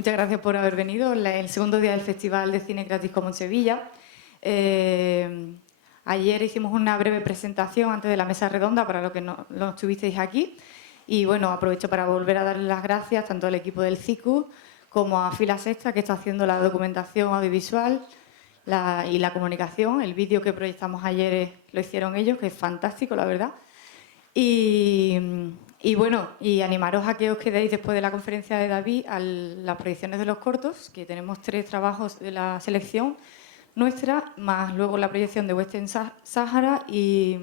Muchas gracias por haber venido. El segundo día del Festival de Cine Creative Commons Sevilla. Ayer hicimos una breve presentación antes de la mesa redonda para los que no estuvisteis aquí. Y bueno, aprovecho para volver a darles las gracias tanto al equipo del CICU como a Fila Sexta, que está haciendo la documentación audiovisual y la comunicación. El vídeo que proyectamos ayer lo hicieron ellos, que es fantástico, la verdad. Y bueno, y animaros a que os quedéis después de la conferencia de David a las proyecciones de los cortos, que tenemos 3 trabajos de la selección nuestra, más luego la proyección de Western Sahara y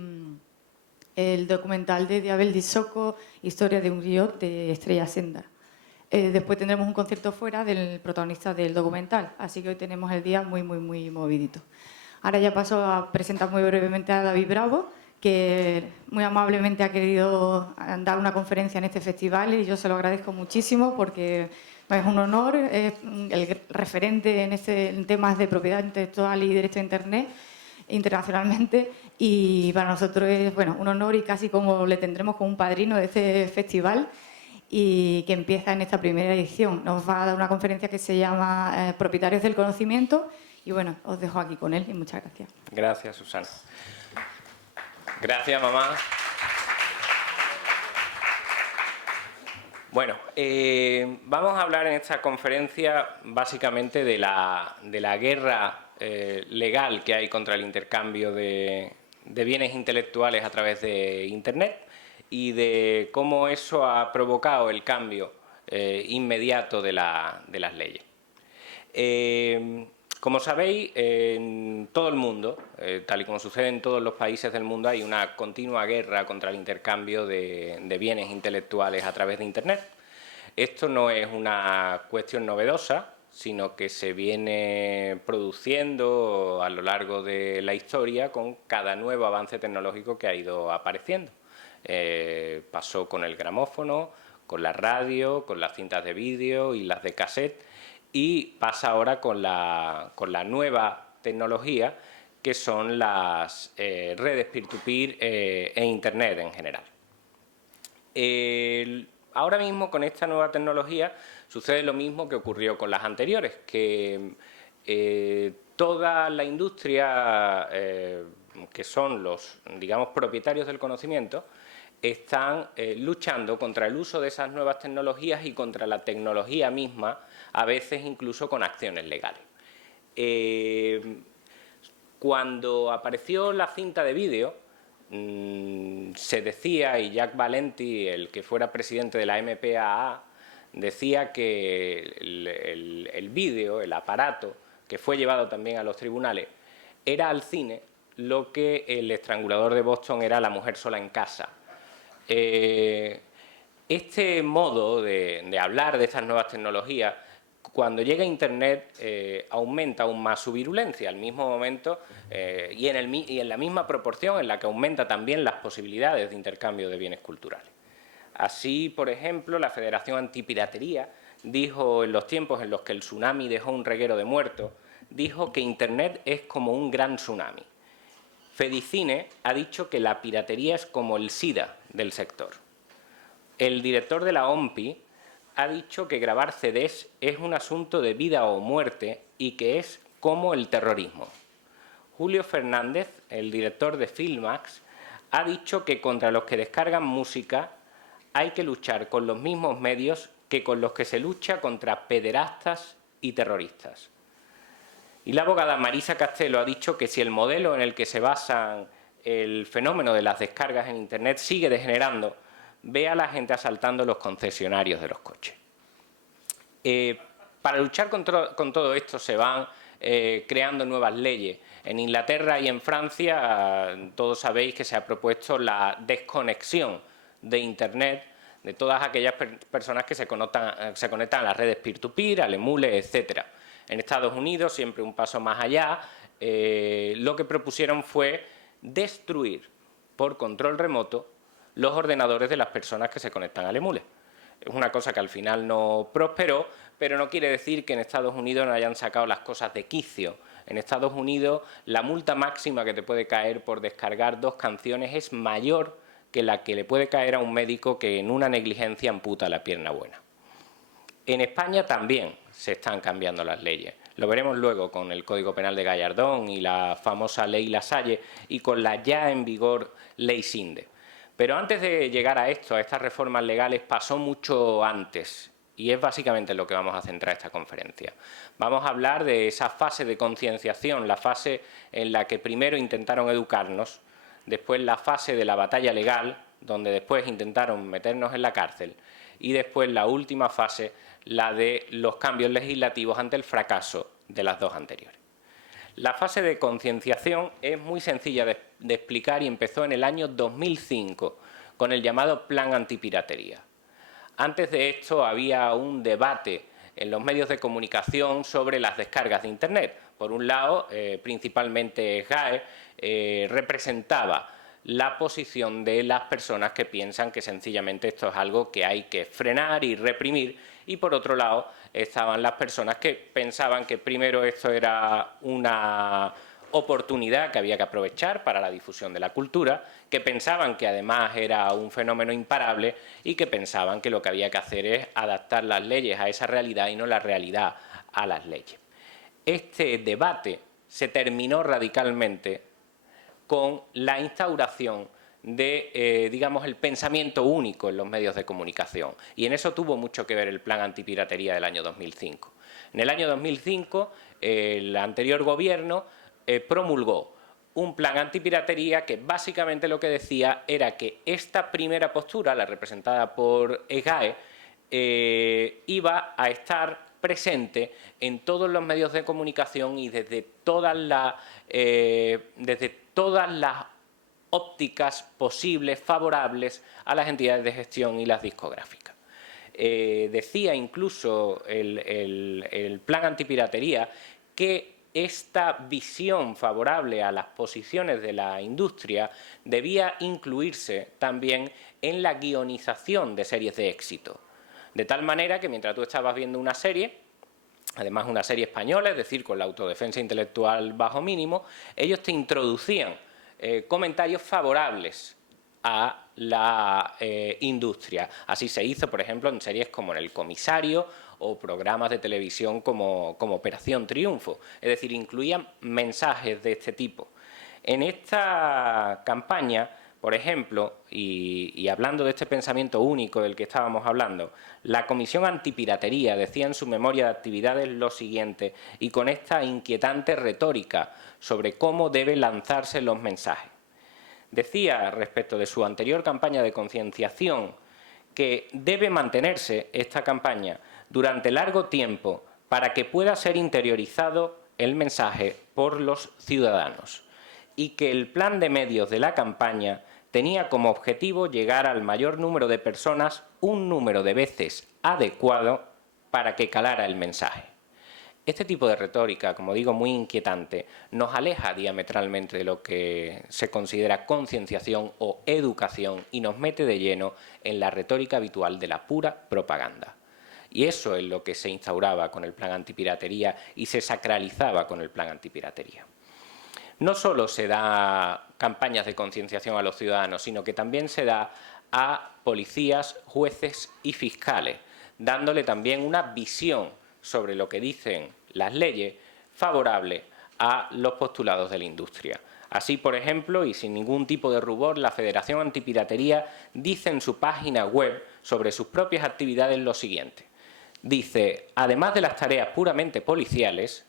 el documental de Diabel Dissoko, Historia de un griot, de Estrella Senda. Después tendremos un concierto fuera del protagonista del documental, así que hoy tenemos el día muy movidito. Ahora ya paso a presentar muy brevemente a David Bravo, que muy amablemente ha querido dar una conferencia en este festival y yo se lo agradezco muchísimo porque es un honor, es el referente en temas de propiedad intelectual y derecho a Internet internacionalmente, y para nosotros es un honor y casi como le tendremos como un padrino de este festival, y que empieza en esta primera edición. Nos va a dar una conferencia que se llama Propietarios del Conocimiento y bueno, os dejo aquí con él y muchas gracias. Gracias, Susana. Gracias, mamá. Bueno, vamos a hablar en esta conferencia básicamente de la guerra legal que hay contra el intercambio de bienes intelectuales a través de Internet y de cómo eso ha provocado el cambio inmediato de las leyes. Como sabéis, en todo el mundo, tal y como sucede en todos los países del mundo, hay una continua guerra contra el intercambio de bienes intelectuales a través de Internet. Esto no es una cuestión novedosa, sino que se viene produciendo a lo largo de la historia con cada nuevo avance tecnológico que ha ido apareciendo. Pasó con el gramófono, con la radio, con las cintas de vídeo y las de cassette, y pasa ahora con la nueva tecnología que son las redes peer-to-peer e Internet en general. Ahora mismo con esta nueva tecnología sucede lo mismo que ocurrió con las anteriores, que toda la industria que son los, digamos, propietarios del conocimiento están luchando contra el uso de esas nuevas tecnologías y contra la tecnología misma, a veces incluso con acciones legales. Cuando apareció la cinta de vídeo, se decía, y Jack Valenti, el que fuera presidente de la MPAA, decía que el vídeo, el aparato, que fue llevado también a los tribunales, era al cine lo que el Estrangulador de Boston era la mujer sola en casa. Este modo de hablar de estas nuevas tecnologías, cuando llega a Internet, aumenta aún más su virulencia, al mismo momento y en la misma proporción en la que aumenta también las posibilidades de intercambio de bienes culturales. Así, por ejemplo, la Federación Antipiratería dijo, en los tiempos en los que el tsunami dejó un reguero de muertos, dijo que Internet es como un gran tsunami. Fedicine ha dicho que la piratería es como el SIDA del sector. El director de la OMPI ha dicho que grabar CDs es un asunto de vida o muerte y que es como el terrorismo. Julio Fernández, el director de Filmax, ha dicho que contra los que descargan música hay que luchar con los mismos medios que con los que se lucha contra pederastas y terroristas. Y la abogada Marisa Castelo ha dicho que si el modelo en el que se basa el fenómeno de las descargas en Internet sigue degenerando, ve a la gente asaltando los concesionarios de los coches. Para luchar con todo esto se van creando nuevas leyes. En Inglaterra y en Francia todos sabéis que se ha propuesto la desconexión de Internet de todas aquellas personas que se conectan a las redes peer-to-peer, al emule, etc. En Estados Unidos, siempre un paso más allá, lo que propusieron fue destruir por control remoto los ordenadores de las personas que se conectan al emule. Es una cosa que al final no prosperó, pero no quiere decir que en Estados Unidos no hayan sacado las cosas de quicio. En Estados Unidos la multa máxima que te puede caer por descargar 2 canciones es mayor que la que le puede caer a un médico que en una negligencia amputa la pierna buena. En España también se están cambiando las leyes. Lo veremos luego con el Código Penal de Gallardón y la famosa Ley Lasalle y con la ya en vigor Ley Sinde. Pero antes de llegar a esto, a estas reformas legales, pasó mucho antes. Y es básicamente lo que vamos a centrar esta conferencia. Vamos a hablar de esa fase de concienciación, la fase en la que primero intentaron educarnos, después la fase de la batalla legal, donde después intentaron meternos en la cárcel, y después la última fase, la de los cambios legislativos ante el fracaso de las dos anteriores. La fase de concienciación es muy sencilla de explicar y empezó en el año 2005 con el llamado Plan Antipiratería. Antes de esto había un debate en los medios de comunicación sobre las descargas de Internet. Por un lado, principalmente SGAE representaba la posición de las personas que piensan que sencillamente esto es algo que hay que frenar y reprimir, y por otro lado estaban las personas que pensaban que primero esto era una oportunidad que había que aprovechar para la difusión de la cultura, que pensaban que además era un fenómeno imparable y que pensaban que lo que había que hacer es adaptar las leyes a esa realidad y no la realidad a las leyes. Este debate se terminó radicalmente con la instauración de, digamos, el pensamiento único en los medios de comunicación. Y en eso tuvo mucho que ver el Plan Antipiratería del año 2005. En el año 2005, el anterior gobierno promulgó un plan antipiratería que básicamente lo que decía era que esta primera postura, la representada por SGAE, iba a estar presente en todos los medios de comunicación y desde todas las ópticas posibles favorables a las entidades de gestión y las discográficas. Decía incluso el plan antipiratería que esta visión favorable a las posiciones de la industria debía incluirse también en la guionización de series de éxito. De tal manera que mientras tú estabas viendo una serie, además una serie española, es decir, con la autodefensa intelectual bajo mínimo, ellos te introducían comentarios favorables a la industria. Así se hizo, por ejemplo, en series como en El Comisario o programas de televisión como Operación Triunfo. Es decir, incluían mensajes de este tipo. En esta campaña, por ejemplo, y hablando de este pensamiento único del que estábamos hablando, la Comisión Antipiratería decía en su memoria de actividades lo siguiente, y con esta inquietante retórica sobre cómo deben lanzarse los mensajes. Decía, respecto de su anterior campaña de concienciación, que debe mantenerse esta campaña durante largo tiempo para que pueda ser interiorizado el mensaje por los ciudadanos, y que el plan de medios de la campaña tenía como objetivo llegar al mayor número de personas un número de veces adecuado para que calara el mensaje. Este tipo de retórica, como digo, muy inquietante, nos aleja diametralmente de lo que se considera concienciación o educación y nos mete de lleno en la retórica habitual de la pura propaganda. Y eso es lo que se instauraba con el plan antipiratería y se sacralizaba con el plan antipiratería. No solo se da campañas de concienciación a los ciudadanos, sino que también se da a policías, jueces y fiscales, dándole también una visión sobre lo que dicen las leyes favorable a los postulados de la industria. Así, por ejemplo, y sin ningún tipo de rubor, la Federación Antipiratería dice en su página web sobre sus propias actividades lo siguiente. Dice, además de las tareas puramente policiales,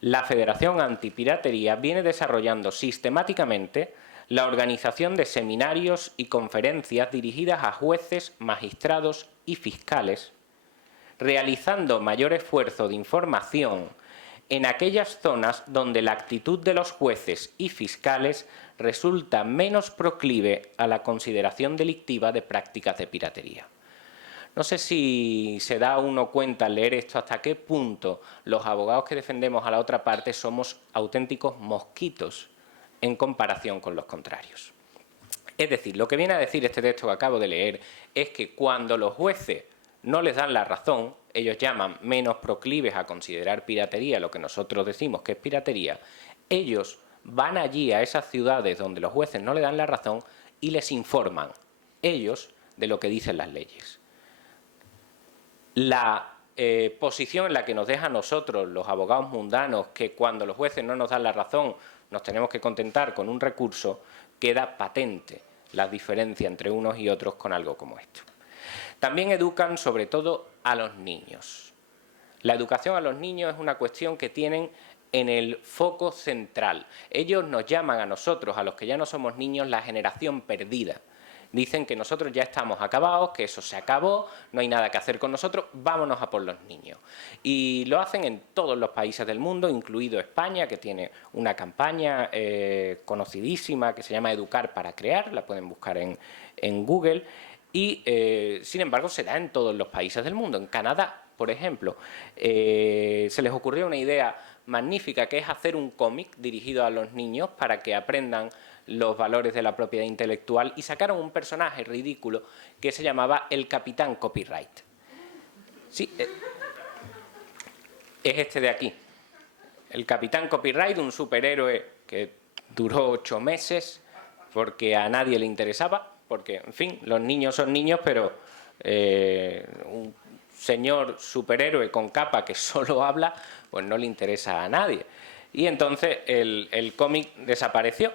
la Federación Antipiratería viene desarrollando sistemáticamente la organización de seminarios y conferencias dirigidas a jueces, magistrados y fiscales, realizando mayor esfuerzo de información en aquellas zonas donde la actitud de los jueces y fiscales resulta menos proclive a la consideración delictiva de prácticas de piratería. No sé si se da uno cuenta al leer esto hasta qué punto los abogados que defendemos a la otra parte somos auténticos mosquitos en comparación con los contrarios. Es decir, lo que viene a decir este texto que acabo de leer es que cuando los jueces no les dan la razón, ellos llaman menos proclives a considerar piratería lo que nosotros decimos que es piratería, ellos van allí a esas ciudades donde los jueces no le dan la razón y les informan, ellos, de lo que dicen las leyes. la posición en la que nos deja a nosotros, los abogados mundanos, que cuando los jueces no nos dan la razón nos tenemos que contentar con un recurso, queda patente la diferencia entre unos y otros con algo como esto. También educan sobre todo a los niños. La educación a los niños es una cuestión que tienen en el foco central. Ellos nos llaman a nosotros, a los que ya no somos niños, la generación perdida. Dicen que nosotros ya estamos acabados, que eso se acabó, no hay nada que hacer con nosotros, vámonos a por los niños. Y lo hacen en todos los países del mundo, incluido España, que tiene una campaña conocidísima que se llama Educar para Crear, la pueden buscar en Google, y sin embargo se da en todos los países del mundo. En Canadá, por ejemplo, se les ocurrió una idea magnífica, que es hacer un cómic dirigido a los niños para que aprendan los valores de la propiedad intelectual, y sacaron un personaje ridículo que se llamaba el Capitán Copyright. Sí, es este de aquí. El Capitán Copyright, un superhéroe que duró 8 meses porque a nadie le interesaba, porque, en fin, los niños son niños, pero un señor superhéroe con capa que solo habla, pues no le interesa a nadie. Y entonces el cómic desapareció.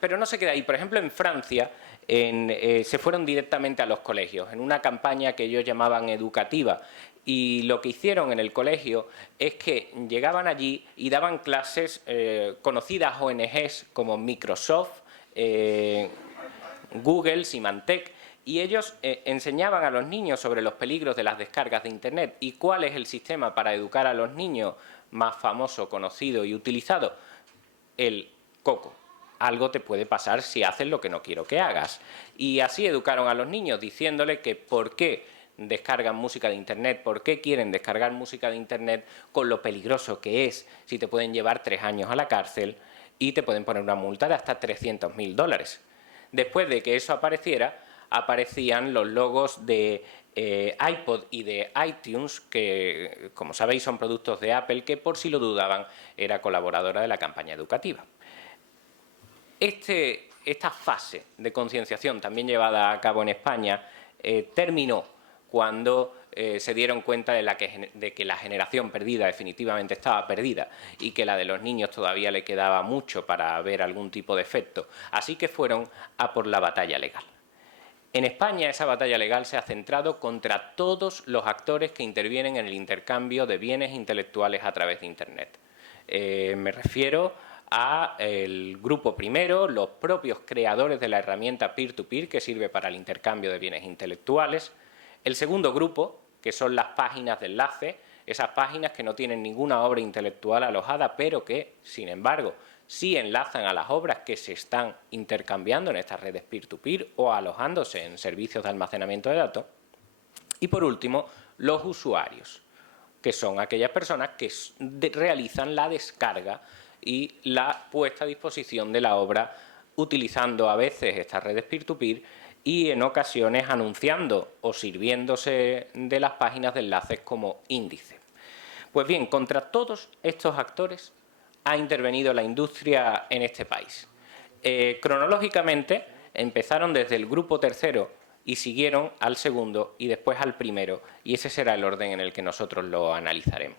Pero no se queda ahí. Por ejemplo, en Francia se fueron directamente a los colegios, en una campaña que ellos llamaban educativa. Y lo que hicieron en el colegio es que llegaban allí y daban clases, conocidas ONGs como Microsoft, Google, Symantec, y ellos enseñaban a los niños sobre los peligros de las descargas de Internet. ¿Y cuál es el sistema para educar a los niños más famoso, conocido y utilizado? El coco. Algo te puede pasar si haces lo que no quiero que hagas. Y así educaron a los niños, diciéndoles que por qué descargan música de Internet, por qué quieren descargar música de Internet, con lo peligroso que es, si te pueden llevar 3 años a la cárcel y te pueden poner una multa de hasta $300.000. Después de que eso apareciera, aparecían los logos de iPod y de iTunes, que, como sabéis, son productos de Apple, que por si lo dudaban, era colaboradora de la campaña educativa. Esta fase de concienciación, también llevada a cabo en España, terminó cuando se dieron cuenta de que la generación perdida definitivamente estaba perdida y que la de los niños todavía le quedaba mucho para ver algún tipo de efecto. Así que fueron a por la batalla legal. En España esa batalla legal se ha centrado contra todos los actores que intervienen en el intercambio de bienes intelectuales a través de Internet. Me refiero al grupo primero, los propios creadores de la herramienta peer-to-peer, que sirve para el intercambio de bienes intelectuales. El segundo grupo, que son las páginas de enlace, esas páginas que no tienen ninguna obra intelectual alojada, pero que, sin embargo, sí enlazan a las obras que se están intercambiando en estas redes peer-to-peer o alojándose en servicios de almacenamiento de datos. Y por último, los usuarios, que son aquellas personas que realizan la descarga y la puesta a disposición de la obra, utilizando a veces estas redes peer-to-peer y en ocasiones anunciando o sirviéndose de las páginas de enlaces como índice. Pues bien, contra todos estos actores ha intervenido la industria en este país. Cronológicamente empezaron desde el grupo tercero y siguieron al segundo y después al primero, y ese será el orden en el que nosotros lo analizaremos.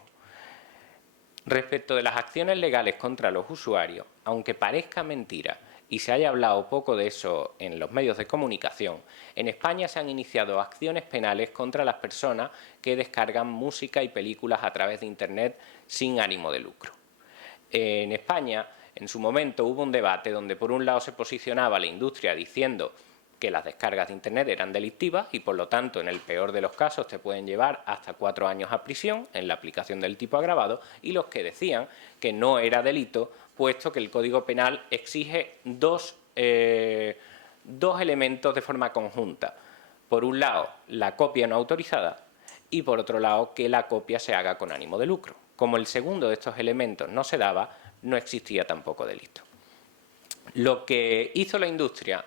Respecto de las acciones legales contra los usuarios, aunque parezca mentira y se haya hablado poco de eso en los medios de comunicación, en España se han iniciado acciones penales contra las personas que descargan música y películas a través de Internet sin ánimo de lucro. En España, en su momento, hubo un debate donde por un lado se posicionaba la industria diciendo que las descargas de Internet eran delictivas y, por lo tanto, en el peor de los casos te pueden llevar hasta 4 años a prisión en la aplicación del tipo agravado, y los que decían que no era delito, puesto que el Código Penal exige dos elementos de forma conjunta. Por un lado, la copia no autorizada y, por otro lado, que la copia se haga con ánimo de lucro. Como el segundo de estos elementos no se daba, no existía tampoco delito. Lo que hizo la industria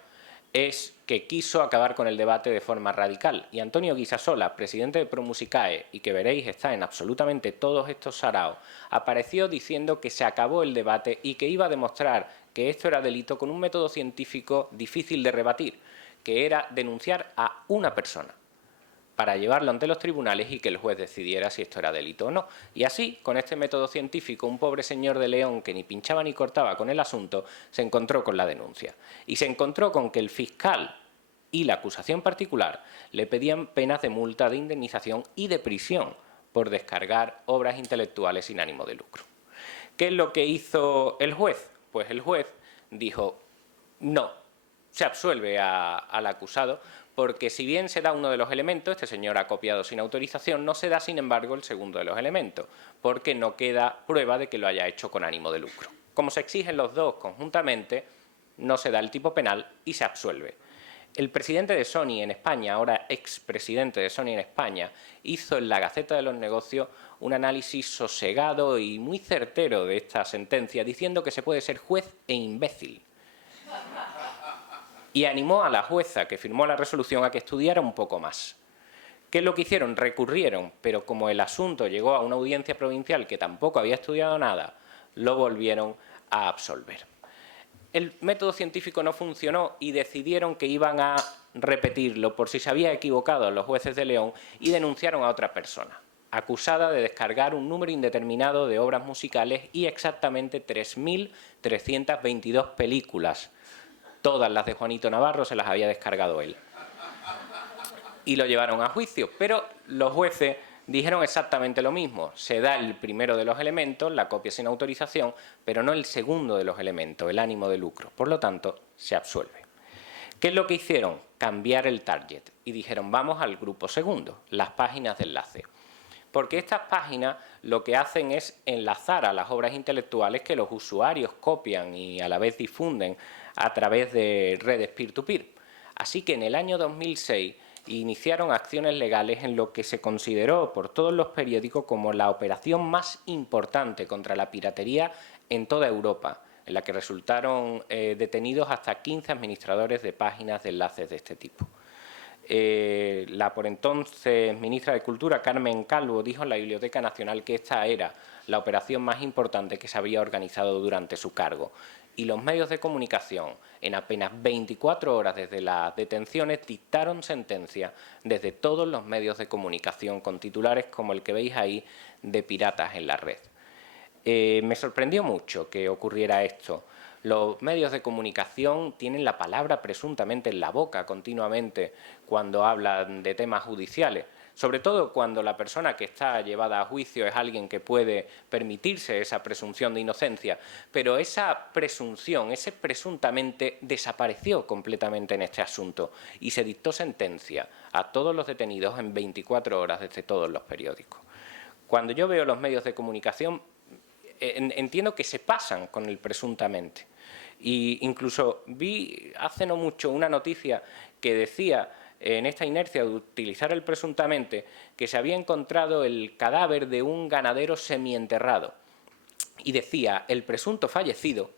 es que quiso acabar con el debate de forma radical, y Antonio Guisasola, presidente de ProMusicae, y que veréis está en absolutamente todos estos saraos, apareció diciendo que se acabó el debate y que iba a demostrar que esto era delito con un método científico difícil de rebatir, que era denunciar a una persona. para llevarlo ante los tribunales y que el juez decidiera si esto era delito o no. Y así, con este método científico, un pobre señor de León que ni pinchaba ni cortaba con el asunto, se encontró con la denuncia. Y se encontró con que el fiscal y la acusación particular le pedían penas de multa, de indemnización y de prisión por descargar obras intelectuales sin ánimo de lucro. ¿Qué es lo que hizo el juez? Pues el juez dijo, no, se absuelve al acusado, porque si bien se da uno de los elementos, este señor ha copiado sin autorización, no se da, sin embargo, el segundo de los elementos, porque no queda prueba de que lo haya hecho con ánimo de lucro. Como se exigen los dos conjuntamente, no se da el tipo penal y se absuelve. El presidente de Sony en España, ahora expresidente de Sony en España, hizo en la Gaceta de los Negocios un análisis sosegado y muy certero de esta sentencia, diciendo que se puede ser juez e imbécil. Y animó a la jueza que firmó la resolución a que estudiara un poco más. ¿Qué es lo que hicieron? Recurrieron, pero como el asunto llegó a una audiencia provincial que tampoco había estudiado nada, lo volvieron a absolver. El método científico no funcionó y decidieron que iban a repetirlo por si se había equivocado los jueces de León y denunciaron a otra persona, acusada de descargar un número indeterminado de obras musicales y exactamente 3.322 películas. Todas las de Juanito Navarro se las había descargado él. Y lo llevaron a juicio, pero los jueces dijeron exactamente lo mismo. Se da el primero de los elementos, la copia sin autorización, pero no el segundo de los elementos, el ánimo de lucro. Por lo tanto, se absuelve. ¿Qué es lo que hicieron? Cambiar el target y dijeron, vamos al grupo segundo, las páginas de enlace. Porque estas páginas lo que hacen es enlazar a las obras intelectuales que los usuarios copian y a la vez difunden a través de redes peer-to-peer. Así que en el año 2006 iniciaron acciones legales en lo que se consideró por todos los periódicos como la operación más importante contra la piratería en toda Europa, en la que resultaron detenidos hasta 15 administradores de páginas de enlaces de este tipo. La por entonces ministra de Cultura, Carmen Calvo, dijo en la Biblioteca Nacional que esta era la operación más importante que se había organizado durante su cargo. Y los medios de comunicación, en apenas 24 horas desde las detenciones, dictaron sentencia desde todos los medios de comunicación, con titulares como el que veis ahí de piratas en la red. Me sorprendió mucho que ocurriera esto. Los medios de comunicación tienen la palabra presuntamente en la boca continuamente cuando hablan de temas judiciales, sobre todo cuando la persona que está llevada a juicio es alguien que puede permitirse esa presunción de inocencia, pero esa presunción, ese presuntamente, desapareció completamente en este asunto y se dictó sentencia a todos los detenidos en 24 horas desde todos los periódicos. Cuando yo veo los medios de comunicación, entiendo que se pasan con el presuntamente. Y incluso vi hace no mucho una noticia que decía, en esta inercia de utilizar el presuntamente, que se había encontrado el cadáver de un ganadero semienterrado. Y decía, el presunto fallecido...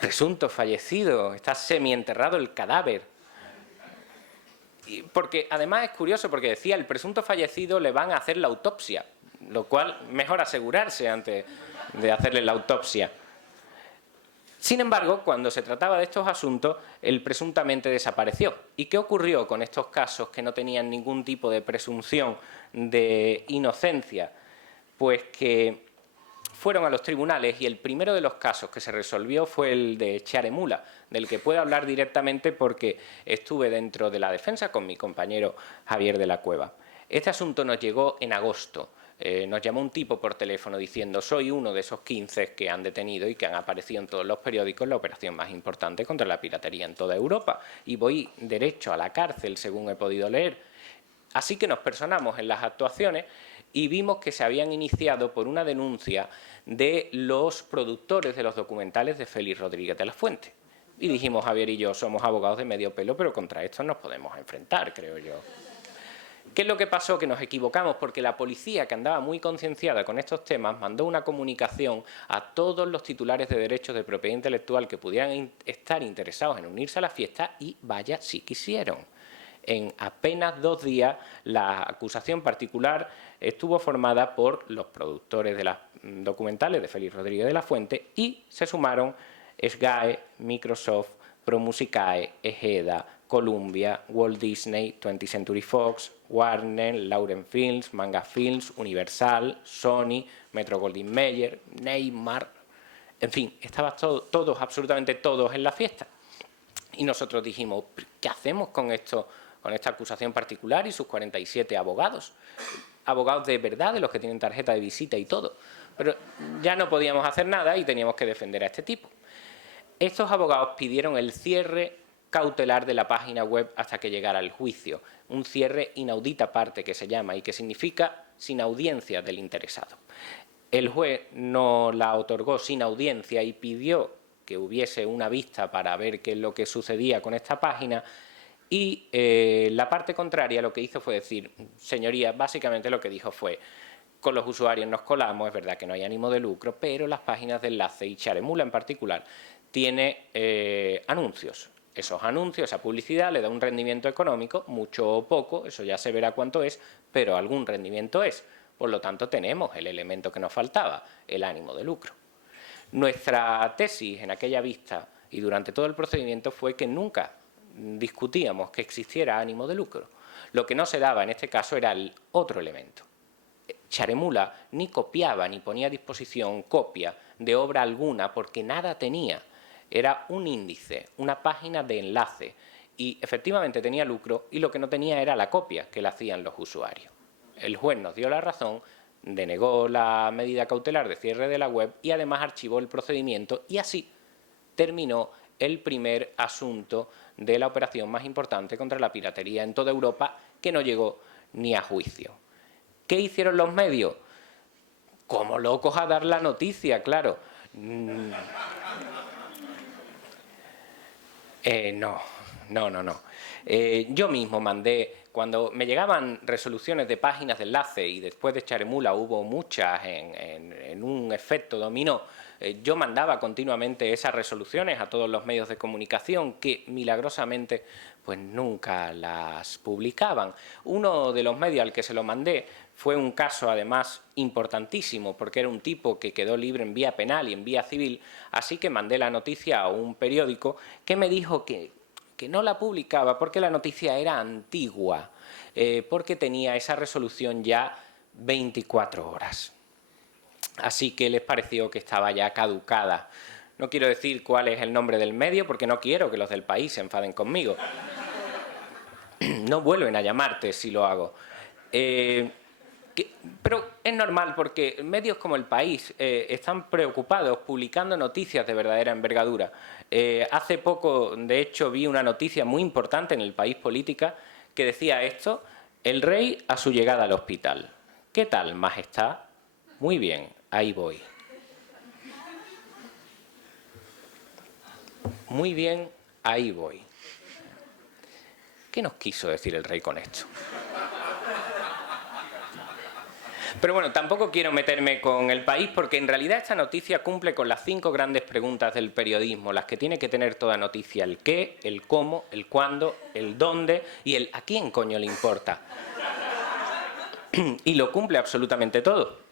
Presunto fallecido, está semienterrado el cadáver. Porque además es curioso, porque decía, el presunto fallecido le van a hacer la autopsia, lo cual mejor asegurarse antes de hacerle la autopsia. Sin embargo, cuando se trataba de estos asuntos, el presuntamente desapareció. ¿Y qué ocurrió con estos casos que no tenían ningún tipo de presunción de inocencia? Pues que fueron a los tribunales y el primero de los casos que se resolvió fue el de Chiaremula, del que puedo hablar directamente porque estuve dentro de la defensa con mi compañero Javier de la Cueva. Este asunto nos llegó en agosto. Nos llamó un tipo por teléfono diciendo, soy uno de esos 15 que han detenido y que han aparecido en todos los periódicos, la operación más importante contra la piratería en toda Europa, y voy derecho a la cárcel, según he podido leer. Así que nos personamos en las actuaciones y vimos que se habían iniciado por una denuncia de los productores de los documentales de Félix Rodríguez de la Fuente. Y dijimos, Javier y yo somos abogados de medio pelo, pero contra esto nos podemos enfrentar, creo yo. ¿Qué es lo que pasó? Que nos equivocamos porque la policía, que andaba muy concienciada con estos temas, mandó una comunicación a todos los titulares de derechos de propiedad intelectual que pudieran estar interesados en unirse a la fiesta y vaya si quisieron. En apenas 2 días, la acusación particular estuvo formada por los productores de los documentales de Félix Rodríguez de la Fuente y se sumaron SGAE, Microsoft, ProMusicae, Egeda, Columbia, Walt Disney, 20th Century Fox, Warner, Lauren Films, Manga Films, Universal, Sony, Metro-Goldwyn-Mayer, Neymar, en fin, estaban todos, absolutamente todos en la fiesta. Y nosotros dijimos, ¿qué hacemos con esto, con esta acusación particular y sus 47 abogados? Abogados de verdad, de los que tienen tarjeta de visita y todo. Pero ya no podíamos hacer nada y teníamos que defender a este tipo. Estos abogados pidieron el cierre cautelar de la página web hasta que llegara el juicio. Un cierre inaudita parte que se llama y que significa sin audiencia del interesado. El juez no la otorgó sin audiencia y pidió que hubiese una vista para ver qué es lo que sucedía con esta página y la parte contraria lo que hizo fue decir, señorías, básicamente lo que dijo fue, con los usuarios nos colamos, es verdad que no hay ánimo de lucro, pero las páginas de enlace y Charemula en particular tiene anuncios. Esos anuncios, esa publicidad le da un rendimiento económico, mucho o poco, eso ya se verá cuánto es, pero algún rendimiento es. Por lo tanto, tenemos el elemento que nos faltaba, el ánimo de lucro. Nuestra tesis en aquella vista y durante todo el procedimiento fue que nunca discutíamos que existiera ánimo de lucro. Lo que no se daba en este caso era el otro elemento. Charemula ni copiaba ni ponía a disposición copia de obra alguna porque nada tenía. Era un índice, una página de enlace y efectivamente tenía lucro y lo que no tenía era la copia que le hacían los usuarios. El juez nos dio la razón, denegó la medida cautelar de cierre de la web y además archivó el procedimiento y así terminó el primer asunto de la operación más importante contra la piratería en toda Europa que no llegó ni a juicio. ¿Qué hicieron los medios? Como locos a dar la noticia, claro. No. Yo mismo mandé, cuando me llegaban resoluciones de páginas de enlace y después de Charemula hubo muchas en un efecto dominó, yo mandaba continuamente esas resoluciones a todos los medios de comunicación que milagrosamente pues nunca las publicaban. Uno de los medios al que se lo mandé fue un caso además importantísimo porque era un tipo que quedó libre en vía penal y en vía civil, así que mandé la noticia a un periódico que me dijo que no la publicaba porque la noticia era antigua, porque tenía esa resolución ya 24 horas. Así que les pareció que estaba ya caducada. No quiero decir cuál es el nombre del medio porque no quiero que los del País se enfaden conmigo. No vuelven a llamarte si lo hago. Pero es normal porque medios como El País están preocupados publicando noticias de verdadera envergadura. Hace poco, de hecho, vi una noticia muy importante en El País Política que decía esto: el rey a su llegada al hospital. ¿Qué tal, majestad? Muy bien, ahí voy. Muy bien, ahí voy. ¿Qué nos quiso decir el rey con esto? Pero bueno, tampoco quiero meterme con El País porque en realidad esta noticia cumple con las 5 grandes preguntas del periodismo, las que tiene que tener toda noticia: el qué, el cómo, el cuándo, el dónde y el a quién coño le importa. Y lo cumple absolutamente todo.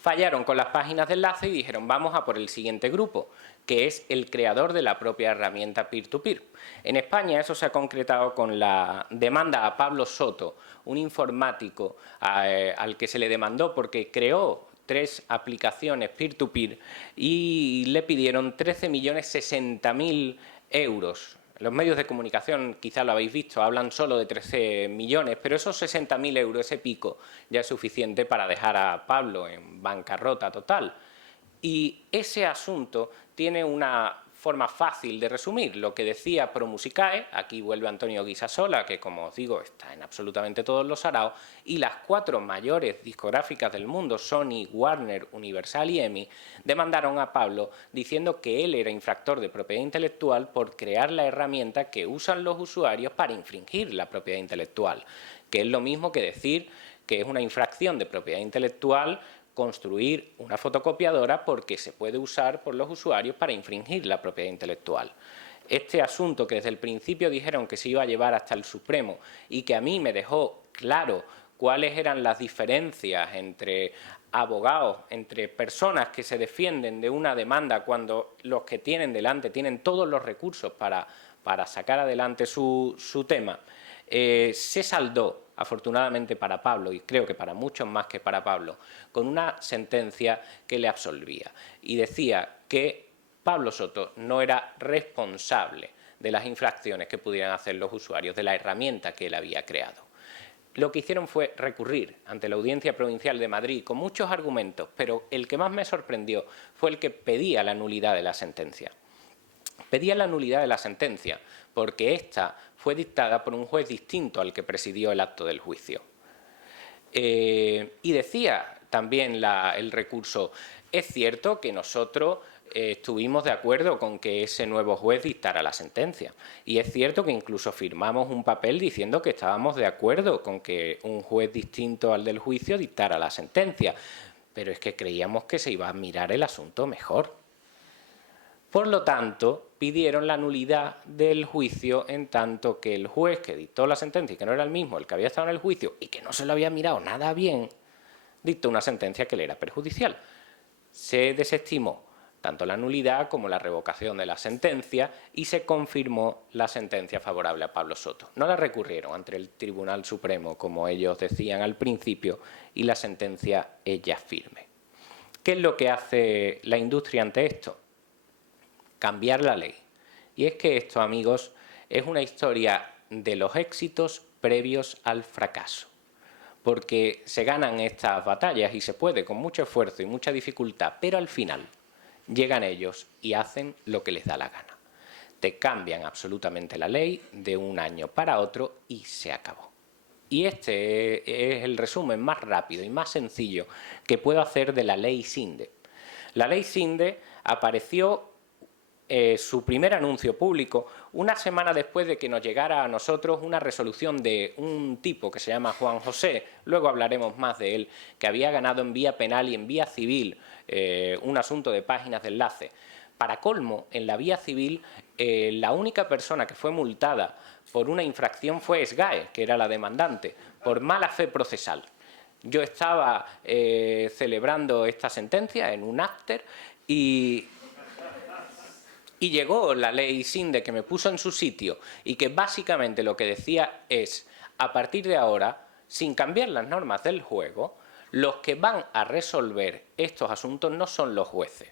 Fallaron con las páginas de enlace y dijeron vamos a por el siguiente grupo, que es el creador de la propia herramienta peer-to-peer. En España eso se ha concretado con la demanda a Pablo Soto, un informático al que se le demandó porque creó 3 aplicaciones peer-to-peer y le pidieron 13.060.000 euros. Los medios de comunicación, quizás lo habéis visto, hablan solo de 13 millones, pero esos 60.000 euros, ese pico, ya es suficiente para dejar a Pablo en bancarrota total. Y ese asunto tiene una forma fácil de resumir. Lo que decía ProMusicae, aquí vuelve Antonio Guisasola, que como os digo está en absolutamente todos los saraos, y las 4 mayores discográficas del mundo, Sony, Warner, Universal y EMI, demandaron a Pablo diciendo que él era infractor de propiedad intelectual por crear la herramienta que usan los usuarios para infringir la propiedad intelectual, que es lo mismo que decir que es una infracción de propiedad intelectual construir una fotocopiadora porque se puede usar por los usuarios para infringir la propiedad intelectual. Este asunto que desde el principio dijeron que se iba a llevar hasta el Supremo y que a mí me dejó claro cuáles eran las diferencias entre abogados, entre personas que se defienden de una demanda cuando los que tienen delante tienen todos los recursos para sacar adelante su tema, se saldó, afortunadamente para Pablo, y creo que para muchos más que para Pablo, con una sentencia que le absolvía. Y decía que Pablo Soto no era responsable de las infracciones que pudieran hacer los usuarios de la herramienta que él había creado. Lo que hicieron fue recurrir ante la Audiencia Provincial de Madrid con muchos argumentos, pero el que más me sorprendió fue el que pedía la nulidad de la sentencia. Pedía la nulidad de la sentencia porque ésta fue dictada por un juez distinto al que presidió el acto del juicio. Y decía también el recurso, es cierto que nosotros estuvimos de acuerdo con que ese nuevo juez dictara la sentencia. Y es cierto que incluso firmamos un papel diciendo que estábamos de acuerdo con que un juez distinto al del juicio dictara la sentencia. Pero es que creíamos que se iba a mirar el asunto mejor. Por lo tanto, pidieron la nulidad del juicio en tanto que el juez que dictó la sentencia, y que no era el mismo el que había estado en el juicio y que no se lo había mirado nada bien, dictó una sentencia que le era perjudicial. Se desestimó tanto la nulidad como la revocación de la sentencia y se confirmó la sentencia favorable a Pablo Soto. No la recurrieron ante el Tribunal Supremo, como ellos decían al principio, y la sentencia es ya firme. ¿Qué es lo que hace la industria ante esto? Cambiar la ley. Y es que esto, amigos, es una historia de los éxitos previos al fracaso. Porque se ganan estas batallas y se puede con mucho esfuerzo y mucha dificultad, pero al final llegan ellos y hacen lo que les da la gana. Te cambian absolutamente la ley de un año para otro y se acabó. Y este es el resumen más rápido y más sencillo que puedo hacer de la ley Sinde. La ley Sinde apareció su primer anuncio público una semana después de que nos llegara a nosotros una resolución de un tipo que se llama Juan José, luego hablaremos más de él, que había ganado en vía penal y en vía civil un asunto de páginas de enlace. Para colmo, en la vía civil, la única persona que fue multada por una infracción fue SGAE, que era la demandante, por mala fe procesal. Yo estaba celebrando esta sentencia en un after y llegó la ley Sinde que me puso en su sitio y que básicamente lo que decía es, a partir de ahora, sin cambiar las normas del juego, los que van a resolver estos asuntos no son los jueces,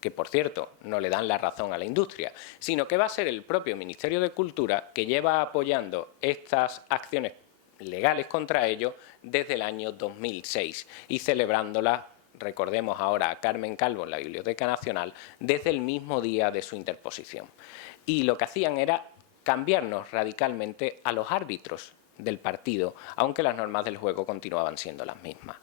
que por cierto no le dan la razón a la industria, sino que va a ser el propio Ministerio de Cultura que lleva apoyando estas acciones legales contra ellos desde el año 2006 y celebrándolas. Recordemos ahora a Carmen Calvo en la Biblioteca Nacional desde el mismo día de su interposición. Y lo que hacían era cambiarnos radicalmente a los árbitros del partido, aunque las normas del juego continuaban siendo las mismas.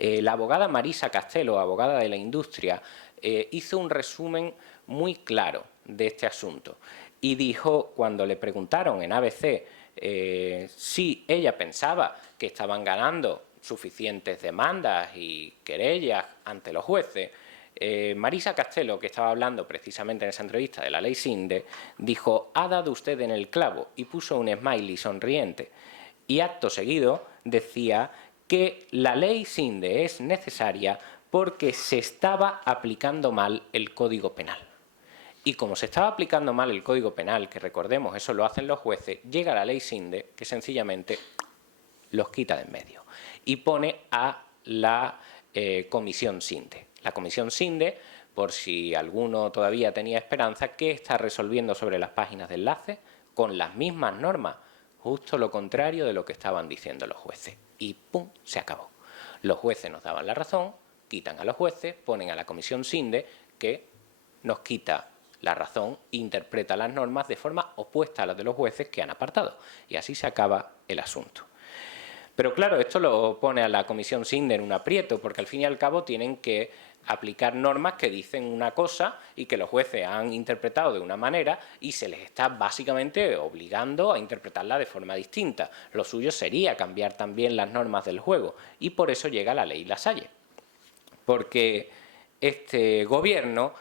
La abogada Marisa Castelo, abogada de la industria, hizo un resumen muy claro de este asunto y dijo, cuando le preguntaron en ABC si ella pensaba que estaban ganando suficientes demandas y querellas ante los jueces, Marisa Castelo, que estaba hablando precisamente en esa entrevista de la ley Sinde, dijo, ha dado usted en el clavo, y puso un smiley sonriente. Y acto seguido decía que la ley Sinde es necesaria porque se estaba aplicando mal el Código Penal. Y como se estaba aplicando mal el Código Penal, que recordemos eso lo hacen los jueces, llega la ley Sinde que sencillamente los quita de en medio y pone a la Comisión Sinde. La Comisión Sinde, por si alguno todavía tenía esperanza, ¿qué está resolviendo sobre las páginas de enlace? Con las mismas normas, justo lo contrario de lo que estaban diciendo los jueces. Y ¡pum!, se acabó. Los jueces nos daban la razón, quitan a los jueces, ponen a la Comisión Sinde, que nos quita la razón e interpreta las normas de forma opuesta a las de los jueces que han apartado. Y así se acaba el asunto. Pero claro, esto lo pone a la Comisión Sinde en un aprieto, porque al fin y al cabo tienen que aplicar normas que dicen una cosa y que los jueces han interpretado de una manera y se les está básicamente obligando a interpretarla de forma distinta. Lo suyo sería cambiar también las normas del juego y por eso llega la ley Lasalle. Porque este gobierno,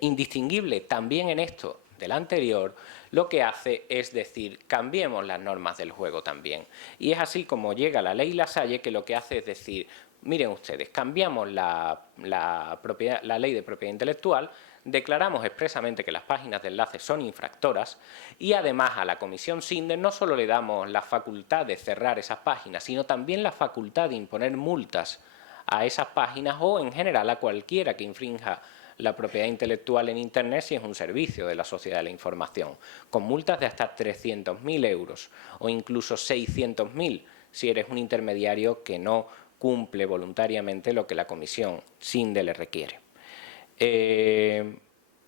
indistinguible también en esto del anterior, lo que hace es decir, cambiemos las normas del juego también. Y es así como llega la ley Lasalle, que lo que hace es decir, miren ustedes, cambiamos la ley de propiedad intelectual, declaramos expresamente que las páginas de enlace son infractoras y además a la Comisión SINDE no solo le damos la facultad de cerrar esas páginas, sino también la facultad de imponer multas a esas páginas o en general a cualquiera que infrinja la propiedad intelectual en Internet si es un servicio de la sociedad de la información, con multas de hasta 300.000 euros o incluso 600.000 si eres un intermediario que no cumple voluntariamente lo que la Comisión SINDE le requiere.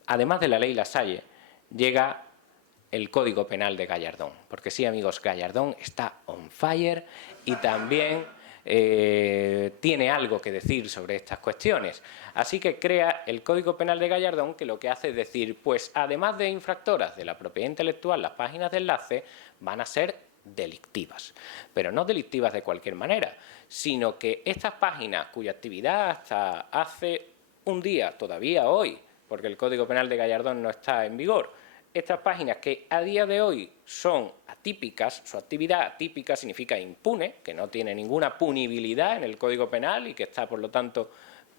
Además de la ley Lasalle, llega el Código Penal de Gallardón, porque sí, amigos, Gallardón está on fire y también tiene algo que decir sobre estas cuestiones. Así que crea el Código Penal de Gallardón, que lo que hace es decir, pues además de infractoras de la propiedad intelectual, las páginas de enlace van a ser delictivas, pero no delictivas de cualquier manera, sino que estas páginas cuya actividad hasta hace un día, todavía hoy, porque el Código Penal de Gallardón no está en vigor, estas páginas que a día de hoy son atípicas, su actividad atípica significa impune, que no tiene ninguna punibilidad en el Código Penal y que está, por lo tanto,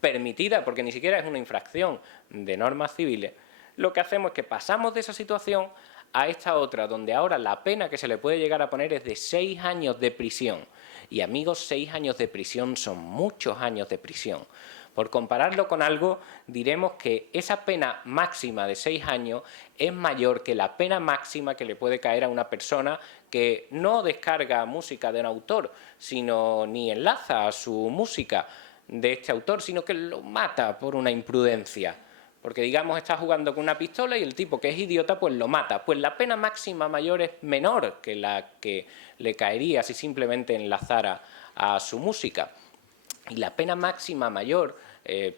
permitida, porque ni siquiera es una infracción de normas civiles, lo que hacemos es que pasamos de esa situación a esta otra, donde ahora la pena que se le puede llegar a poner es de 6 años de prisión. Y amigos, 6 años de prisión son muchos años de prisión. Por compararlo con algo, diremos que esa pena máxima de 6 años es mayor que la pena máxima que le puede caer a una persona que no descarga música de un autor, sino ni enlaza a su música de este autor, sino que lo mata por una imprudencia. Porque, digamos, está jugando con una pistola y el tipo que es idiota, pues lo mata. Pues la pena máxima mayor es menor que la que le caería si simplemente enlazara a su música. Y la pena máxima mayor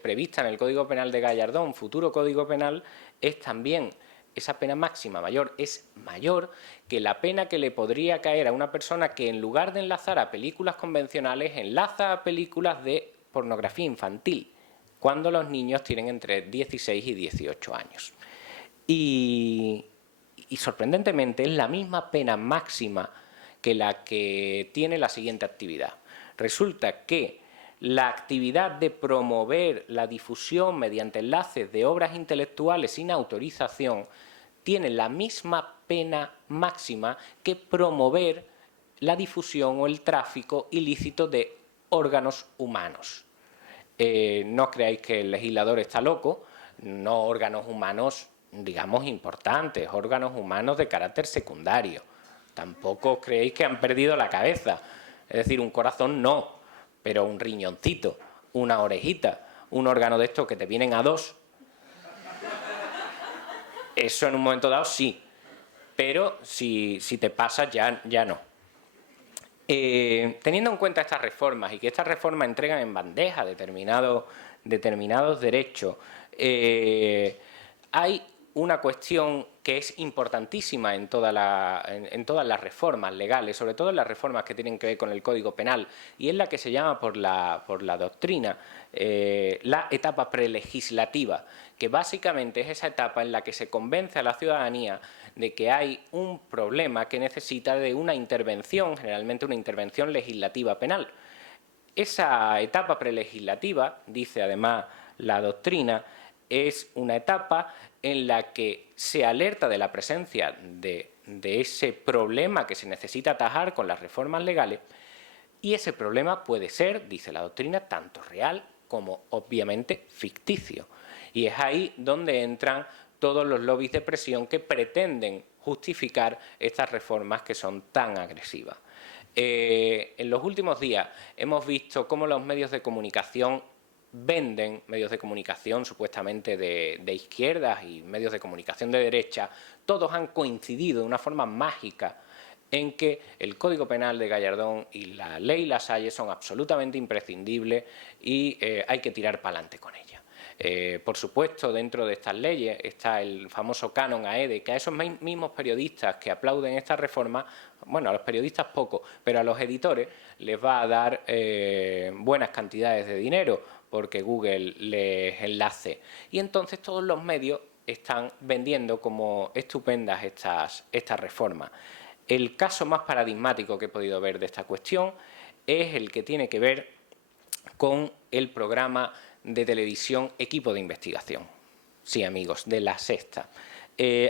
prevista en el Código Penal de Gallardón, futuro Código Penal, es también, esa pena máxima mayor es mayor que la pena que le podría caer a una persona que en lugar de enlazar a películas convencionales, enlaza a películas de pornografía infantil, cuando los niños tienen entre 16 y 18 años. Y sorprendentemente es la misma pena máxima que la que tiene la siguiente actividad. Resulta que la actividad de promover la difusión mediante enlaces de obras intelectuales sin autorización tiene la misma pena máxima que promover la difusión o el tráfico ilícito de órganos humanos. No creáis que el legislador está loco, no órganos humanos, digamos, importantes, órganos humanos de carácter secundario. Tampoco creéis que han perdido la cabeza, es decir, un corazón no, pero un riñoncito, una orejita, un órgano de estos que te vienen a 2, eso en un momento dado sí, pero si te pasa ya no. Teniendo en cuenta estas reformas y que estas reformas entregan en bandeja determinados derechos, hay una cuestión que es importantísima en todas las reformas legales, sobre todo en las reformas que tienen que ver con el Código Penal, y es la que se llama por la doctrina la etapa prelegislativa, que básicamente es esa etapa en la que se convence a la ciudadanía de que hay un problema que necesita de una intervención, generalmente una intervención legislativa penal. Esa etapa prelegislativa, dice además la doctrina, es una etapa en la que se alerta de la presencia de ese problema que se necesita atajar con las reformas legales, y ese problema puede ser, dice la doctrina, tanto real como obviamente ficticio. Y es ahí donde entran todos los lobbies de presión que pretenden justificar estas reformas que son tan agresivas. En los últimos días hemos visto cómo los medios de comunicación venden, medios de comunicación supuestamente de izquierdas y medios de comunicación de derecha, todos han coincidido de una forma mágica en que el Código Penal de Gallardón y la ley Lasalle son absolutamente imprescindibles y hay que tirar para adelante con ellas. Por supuesto, dentro de estas leyes está el famoso canon AEDE, que a esos mismos periodistas que aplauden esta reforma, bueno, a los periodistas poco, pero a los editores les va a dar buenas cantidades de dinero porque Google les enlace. Y entonces todos los medios están vendiendo como estupendas estas reformas. El caso más paradigmático que he podido ver de esta cuestión es el que tiene que ver con el programa de televisión Equipo de Investigación. Sí, amigos, de La Sexta.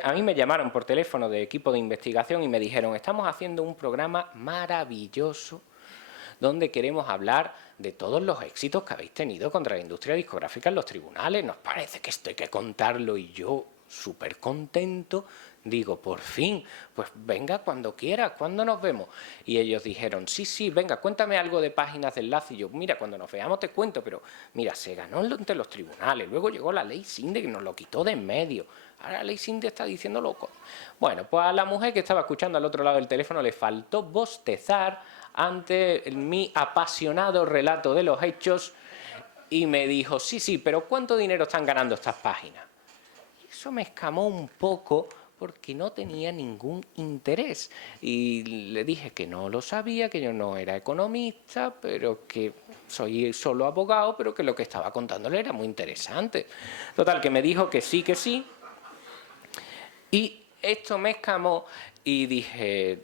A mí me llamaron por teléfono de Equipo de Investigación y me dijeron: estamos haciendo un programa maravilloso donde queremos hablar de todos los éxitos que habéis tenido contra la industria discográfica en los tribunales. Nos parece que esto hay que contarlo. Y yo, súper contento, digo: por fin, pues venga cuando quieras, ¿cuándo nos vemos? Y ellos dijeron: sí, venga, cuéntame algo de Páginas de Enlace. Y yo: mira, cuando nos veamos te cuento, pero mira, se ganó ante los tribunales, luego llegó la ley Sinde que nos lo quitó de en medio. Ahora la ley Sinde está diciendo loco. Bueno, pues a la mujer que estaba escuchando al otro lado del teléfono le faltó bostezar ante mi apasionado relato de los hechos y me dijo: sí, pero ¿cuánto dinero están ganando estas páginas? Eso me escamó un poco porque no tenía ningún interés. Y le dije que no lo sabía, que yo no era economista, pero que soy solo abogado, pero que lo que estaba contándole era muy interesante. Total, que me dijo que sí. Y esto me escamó y dije: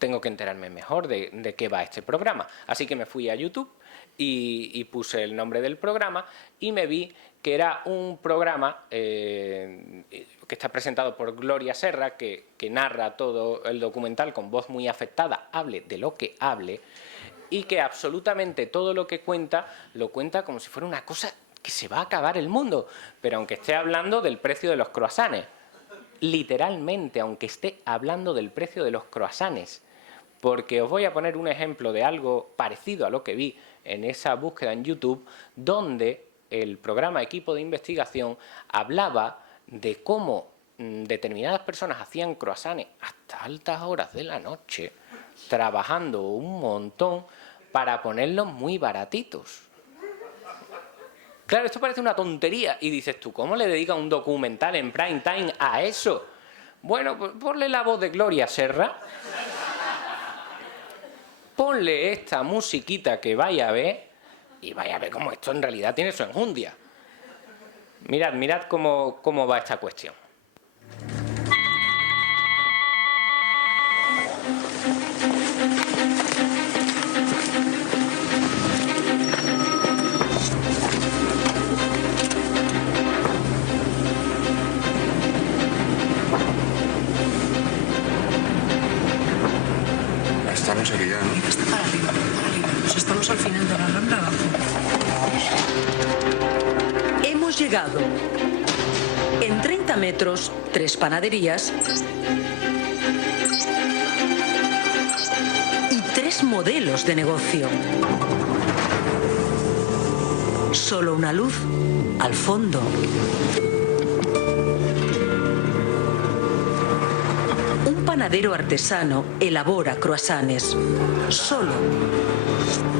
tengo que enterarme mejor de qué va este programa. Así que me fui a YouTube y puse el nombre del programa y me vi que era un programa que está presentado por Gloria Serra, que narra todo el documental con voz muy afectada, hable de lo que hable, y que absolutamente todo lo que cuenta, lo cuenta como si fuera una cosa que se va a acabar el mundo, pero aunque esté hablando del precio de los croissants. Literalmente, aunque esté hablando del precio de los croissants. Porque os voy a poner un ejemplo de algo parecido a lo que vi en esa búsqueda en YouTube, donde el programa Equipo de Investigación hablaba de cómo determinadas personas hacían croissants hasta altas horas de la noche, trabajando un montón para ponerlos muy baratitos. Claro, esto parece una tontería y dices tú: ¿cómo le dedicas un documental en prime time a eso? Bueno, pues ponle la voz de Gloria Serra, ponle esta musiquita que vaya a ver y vaya a ver cómo esto en realidad tiene su enjundia. Mirad cómo va esta cuestión. Estamos aquí ya, ¿no? Está para arriba. Pues estamos al final de la rambla abajo. Hemos llegado. En 30 metros, 3 panaderías y 3 modelos de negocio. Solo una luz al fondo. Un panadero artesano elabora croissants solo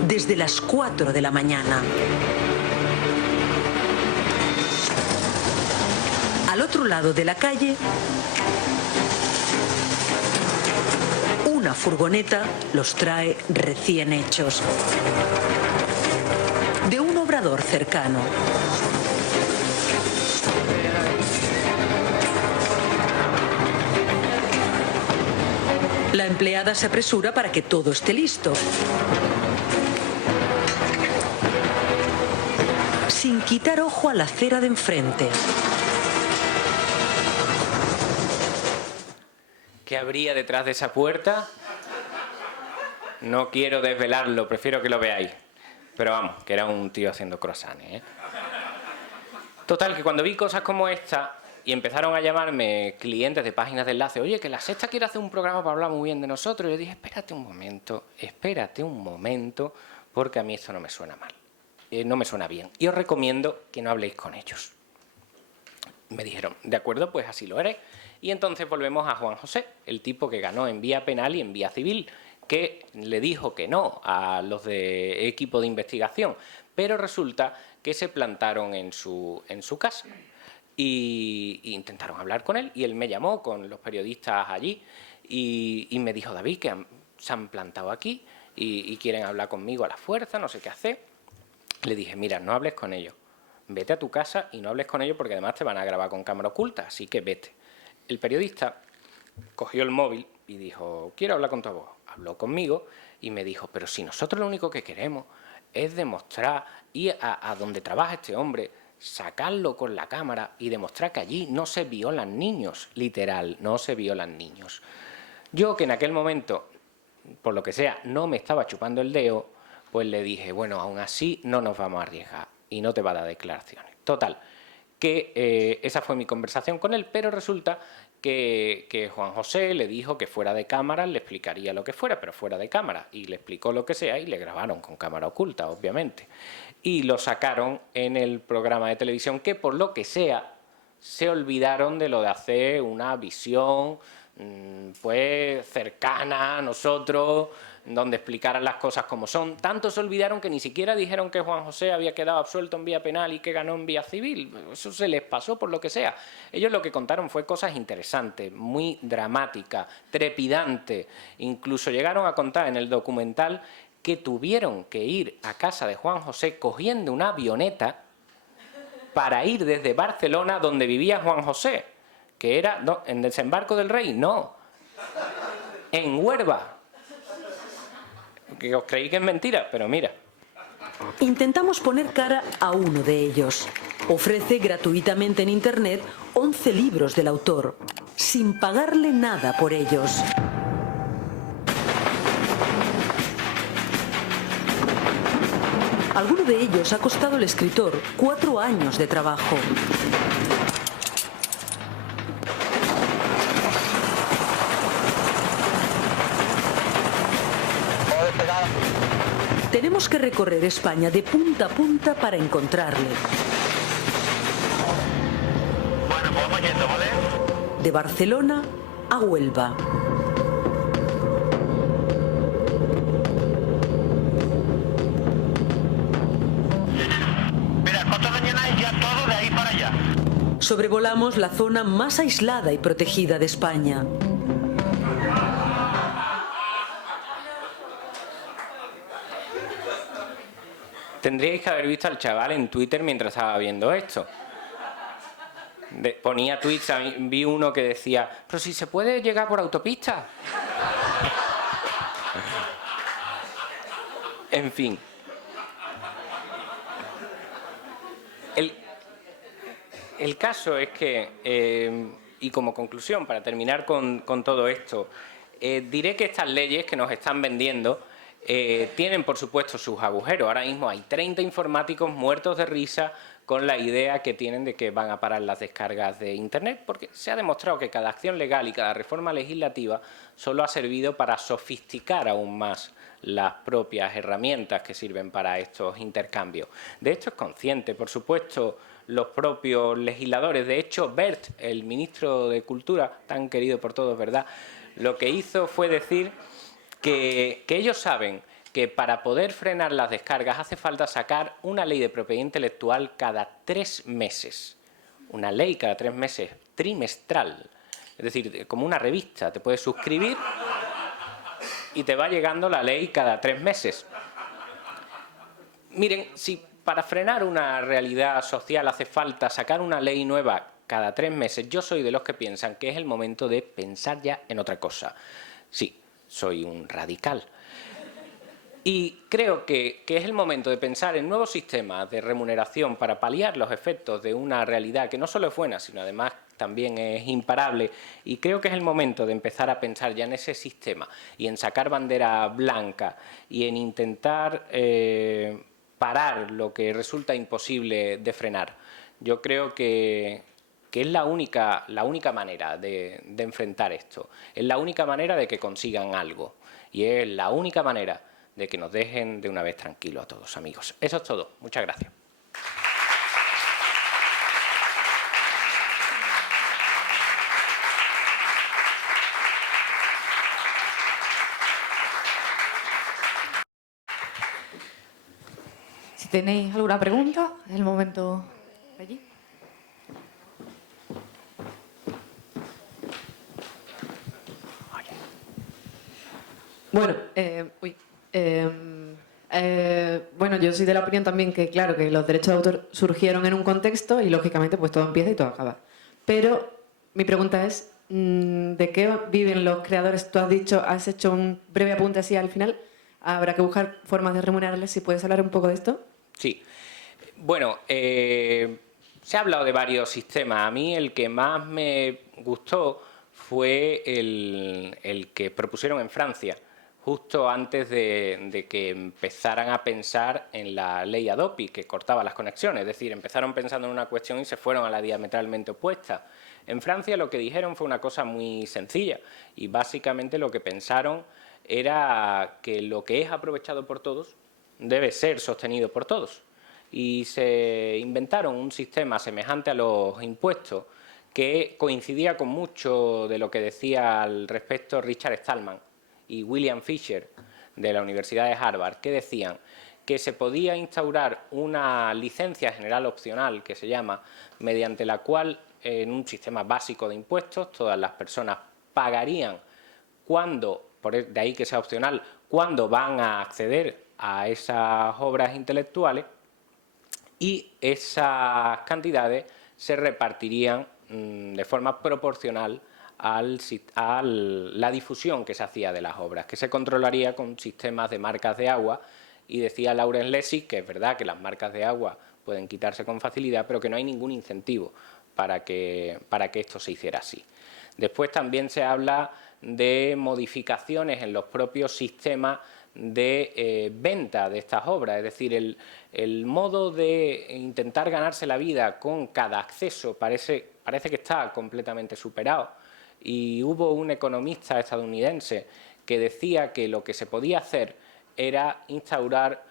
desde las 4 de la mañana. Al otro lado de la calle, una furgoneta los trae recién hechos de un obrador cercano. La empleada se apresura para que todo esté listo, sin quitar ojo a la acera de enfrente. ¿Qué habría detrás de esa puerta? No quiero desvelarlo, prefiero que lo veáis. Pero vamos, que era un tío haciendo croissants, ¿eh? Total, que cuando vi cosas como esta y empezaron a llamarme clientes de Páginas de Enlace: oye, que La Sexta quiere hacer un programa para hablar muy bien de nosotros. Y yo dije: espérate un momento, porque a mí esto no me suena mal. No me suena bien. Y os recomiendo que no habléis con ellos. Me dijeron: de acuerdo, pues así lo haré. Y entonces volvemos a Juan José, el tipo que ganó en vía penal y en vía civil, que le dijo que no a los de Equipo de Investigación, pero resulta que se plantaron en su casa y intentaron hablar con él, y él me llamó con los periodistas allí y me dijo: David, que se han plantado aquí y quieren hablar conmigo a la fuerza, no sé qué hacer. Le dije: mira, no hables con ellos, vete a tu casa y no hables con ellos porque además te van a grabar con cámara oculta, así que vete. El periodista cogió el móvil y dijo: quiero hablar con tu abogado. Habló conmigo y me dijo: pero si nosotros lo único que queremos es demostrar, ir a donde trabaja este hombre, sacarlo con la cámara y demostrar que allí no se violan niños, literal, no se violan niños. Yo, que en aquel momento, por lo que sea, no me estaba chupando el dedo, pues le dije, bueno, aún así no nos vamos a arriesgar y no te va a dar declaraciones. Total, que esa fue mi conversación con él, pero resulta que Juan José le dijo que fuera de cámara le explicaría lo que fuera, pero fuera de cámara, y le explicó lo que sea y le grabaron con cámara oculta, obviamente. Y lo sacaron en el programa de televisión, que por lo que sea se olvidaron de lo de hacer una visión pues cercana a nosotros, donde explicaran las cosas como son. Tanto se olvidaron que ni siquiera dijeron que Juan José había quedado absuelto en vía penal y que ganó en vía civil. Eso se les pasó por lo que sea. Ellos lo que contaron fue cosas interesantes, muy dramáticas, trepidantes. Incluso llegaron a contar en el documental que tuvieron que ir a casa de Juan José cogiendo una avioneta para ir desde Barcelona, donde vivía Juan José, que era en Desembarco del Rey, no, en Huelva. Que os creí que es mentira, pero mira. Intentamos poner cara a uno de ellos. Ofrece gratuitamente en Internet 11 libros del autor, sin pagarle nada por ellos. Alguno de ellos ha costado al escritor 4 años de trabajo. Tenemos que recorrer España de punta a punta para encontrarle. Bueno, pues vamos yendo, ¿vale? De Barcelona a Huelva. Mira, Costa Doñana y ya todo de ahí para allá. Sobrevolamos la zona más aislada y protegida de España. Tendríais que haber visto al chaval en Twitter mientras estaba viendo esto. Ponía tweets, vi uno que decía, pero si se puede llegar por autopista. En fin. El caso es que, y como conclusión, para terminar con todo esto, diré que estas leyes que nos están vendiendo tienen, por supuesto, sus agujeros. Ahora mismo hay 30 informáticos muertos de risa con la idea que tienen de que van a parar las descargas de Internet, porque se ha demostrado que cada acción legal y cada reforma legislativa solo ha servido para sofisticar aún más las propias herramientas que sirven para estos intercambios. De esto es consciente, por supuesto, los propios legisladores. De hecho, Wert, el ministro de Cultura, tan querido por todos, ¿verdad?, lo que hizo fue decir que ellos saben que para poder frenar las descargas hace falta sacar una ley de propiedad intelectual cada 3 meses. Una ley cada 3 meses, trimestral. Es decir, como una revista, te puedes suscribir y te va llegando la ley cada 3 meses. Miren, si para frenar una realidad social hace falta sacar una ley nueva cada 3 meses, yo soy de los que piensan que es el momento de pensar ya en otra cosa. Sí, soy un radical. Y creo que es el momento de pensar en nuevos sistemas de remuneración para paliar los efectos de una realidad que no solo es buena, sino además también es imparable. Y creo que es el momento de empezar a pensar ya en ese sistema y en sacar bandera blanca y en intentar parar lo que resulta imposible de frenar. Yo creo que es la única manera de enfrentar esto. Es la única manera de que consigan algo. Y es la única manera de que nos dejen de una vez tranquilos a todos, amigos. Eso es todo. Muchas gracias. Si tenéis alguna pregunta, es el momento de allí. Bueno, bueno, yo soy de la opinión también que, claro, que los derechos de autor surgieron en un contexto y, lógicamente, pues todo empieza y todo acaba. Pero mi pregunta es, ¿de qué viven los creadores? Tú has hecho un breve apunte así al final. habrá que buscar formas de remunerarles. ¿Si puedes hablar un poco de esto? Sí. Bueno, se ha hablado de varios sistemas. A mí el que más me gustó fue el que propusieron en Francia, justo antes de que empezaran a pensar en la ley Adopi, que cortaba las conexiones. Es decir, empezaron pensando en una cuestión y se fueron a la diametralmente opuesta. En Francia lo que dijeron fue una cosa muy sencilla y básicamente lo que pensaron era que lo que es aprovechado por todos debe ser sostenido por todos. Y se inventaron un sistema semejante a los impuestos que coincidía con mucho de lo que decía al respecto Richard Stallman y William Fisher de la Universidad de Harvard, que decían que se podía instaurar una licencia general opcional, que se llama, mediante la cual en un sistema básico de impuestos todas las personas pagarían cuando, de ahí que sea opcional, cuando van a acceder a esas obras intelectuales, y esas cantidades se repartirían de forma proporcional a la difusión que se hacía de las obras, que se controlaría con sistemas de marcas de agua. Y decía Lawrence Lessig que es verdad que las marcas de agua pueden quitarse con facilidad, pero que no hay ningún incentivo para que esto se hiciera así. Después también se habla de modificaciones en los propios sistemas de venta de estas obras, es decir, el modo de intentar ganarse la vida con cada acceso parece que está completamente superado. Y hubo un economista estadounidense que decía que lo que se podía hacer era instaurar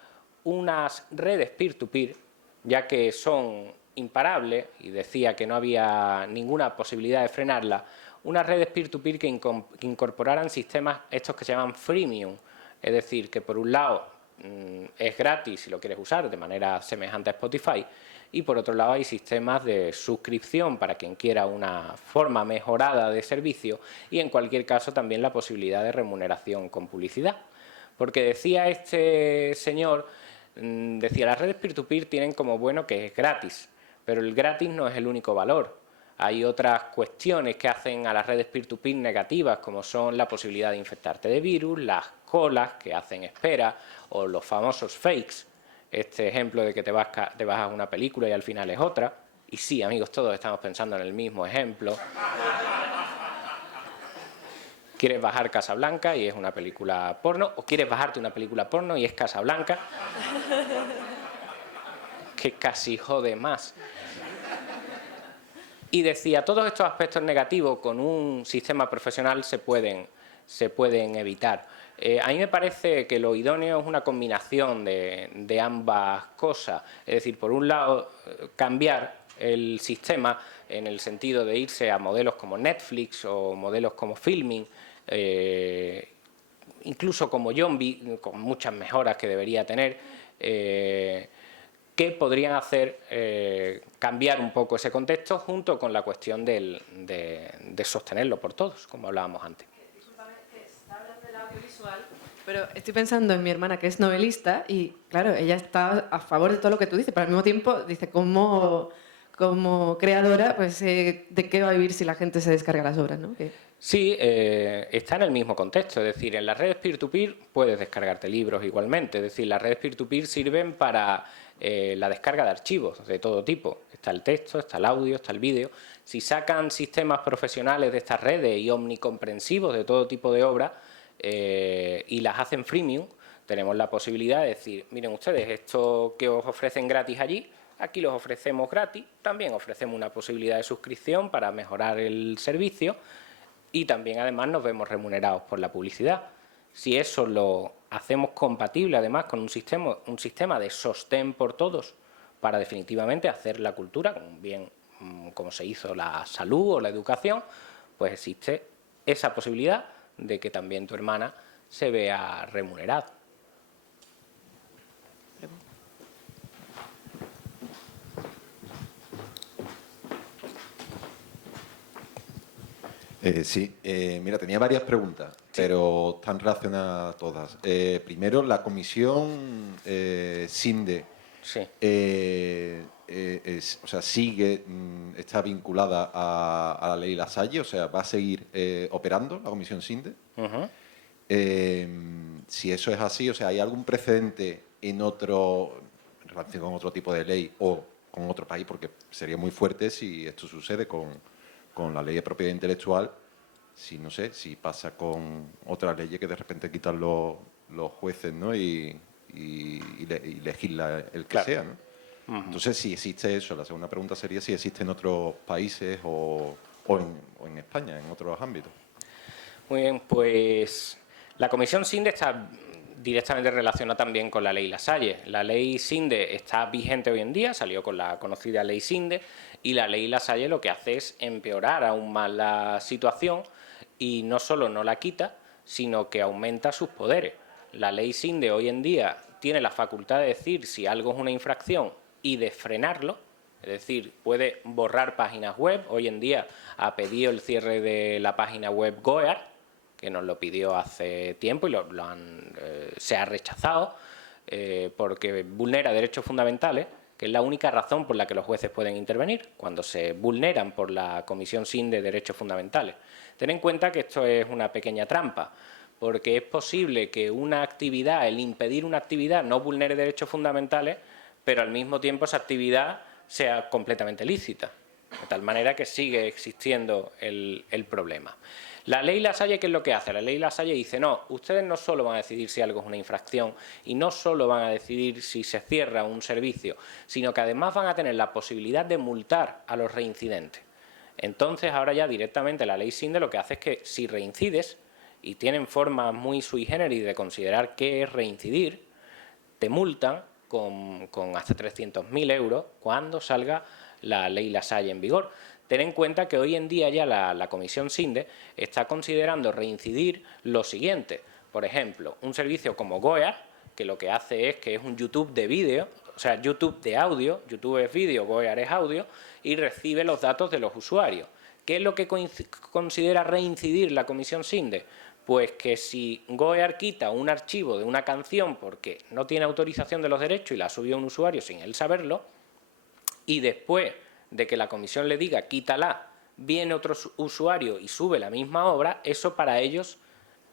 unas redes peer-to-peer, ya que son imparables, y decía que no había ninguna posibilidad de frenarlas, unas redes peer-to-peer que incorporaran sistemas estos que se llaman freemium, es decir, que por un lado es gratis si lo quieres usar de manera semejante a Spotify, y por otro lado hay sistemas de suscripción para quien quiera una forma mejorada de servicio, y en cualquier caso también la posibilidad de remuneración con publicidad. Porque decía este señor, decía, las redes peer-to-peer tienen como bueno que es gratis, pero el gratis no es el único valor. Hay otras cuestiones que hacen a las redes peer-to-peer negativas, como son la posibilidad de infectarte de virus, las colas que hacen espera o los famosos fakes. Este ejemplo de que te bajas a una película y al final es otra. Y sí, amigos, todos estamos pensando en el mismo ejemplo. ¿Quieres bajar Casablanca y es una película porno? ¿O quieres bajarte una película porno y es Casablanca? Que casi jode más. Y decía, todos estos aspectos negativos con un sistema profesional se pueden evitar. A mí me parece que lo idóneo es una combinación de ambas cosas. Es decir, por un lado, cambiar el sistema en el sentido de irse a modelos como Netflix o modelos como Filming, incluso como Yombi, con muchas mejoras que debería tener, que podrían hacer cambiar un poco ese contexto junto con la cuestión de sostenerlo por todos, como hablábamos antes. Discúlpame, que está hablando del audiovisual, pero estoy pensando en mi hermana, que es novelista, y claro, ella está a favor de todo lo que tú dices, pero al mismo tiempo dice, como creadora, pues ¿de qué va a vivir si la gente se descarga las obras, ¿no? Sí, está en el mismo contexto, es decir, en las redes peer-to-peer puedes descargarte libros igualmente, es decir, las redes peer-to-peer sirven para la descarga de archivos de todo tipo. Está el texto, está el audio, está el vídeo. Si sacan sistemas profesionales de estas redes y omnicomprensivos de todo tipo de obras y las hacen freemium, tenemos la posibilidad de decir, miren ustedes, esto que os ofrecen gratis allí, aquí los ofrecemos gratis, también ofrecemos una posibilidad de suscripción para mejorar el servicio y también además nos vemos remunerados por la publicidad. Si eso lo hacemos compatible además con un sistema de sostén por todos para definitivamente hacer la cultura bien como se hizo la salud o la educación, pues existe esa posibilidad de que también tu hermana se vea remunerada. Sí, mira, tenía varias preguntas, pero están relacionadas todas. Primero, la comisión SINDE, Sí. está vinculada a la ley Lasalle, o sea, ¿va a seguir operando la comisión SINDE? Uh-huh. Si eso es así, o sea, ¿hay algún precedente en relación con otro tipo de ley o con otro país? Porque sería muy fuerte si esto sucede con la ley de propiedad intelectual, si no sé, si pasa con otras leyes que de repente quitan los jueces, ¿no? y legisla el que Claro. sea, ¿no? Entonces, si existe eso, la segunda pregunta sería si existe en otros países o en España, en otros ámbitos. Muy bien, pues la Comisión SINDE está directamente relacionada también con la ley Lasalle. La ley SINDE está vigente hoy en día, salió con la conocida ley SINDE, y la ley Lasalle lo que hace es empeorar aún más la situación y no solo no la quita, sino que aumenta sus poderes. La ley SINDE hoy en día tiene la facultad de decir si algo es una infracción y de frenarlo, es decir, puede borrar páginas web. Hoy en día ha pedido el cierre de la página web Goear, que nos lo pidió hace tiempo y se ha rechazado porque vulnera derechos fundamentales, que es la única razón por la que los jueces pueden intervenir, cuando se vulneran por la Comisión SINDE de Derechos Fundamentales. Ten en cuenta que esto es una pequeña trampa, porque es posible que una actividad, el impedir una actividad, no vulnere derechos fundamentales, pero al mismo tiempo esa actividad sea completamente lícita, de tal manera que sigue existiendo el problema. La ley Lasalle, ¿qué es lo que hace? La ley Lasalle dice, no, ustedes no solo van a decidir si algo es una infracción y no solo van a decidir si se cierra un servicio, sino que además van a tener la posibilidad de multar a los reincidentes. Entonces, ahora ya directamente la ley SINDE lo que hace es que si reincides, y tienen formas muy sui generis de considerar qué es reincidir, te multan con hasta 300.000 euros cuando salga la ley Lasalle en vigor. Ten en cuenta que hoy en día ya la Comisión SINDE está considerando reincidir lo siguiente. Por ejemplo, un servicio como Goear, que lo que hace es que es un YouTube de vídeo, o sea, YouTube de audio, YouTube es vídeo, Goear es audio, y recibe los datos de los usuarios. ¿Qué es lo que considera reincidir la Comisión SINDE? Pues que si Goear quita un archivo de una canción porque no tiene autorización de los derechos y la ha subido un usuario sin él saberlo, y después de que la comisión le diga quítala, viene otro usuario y sube la misma obra, eso para ellos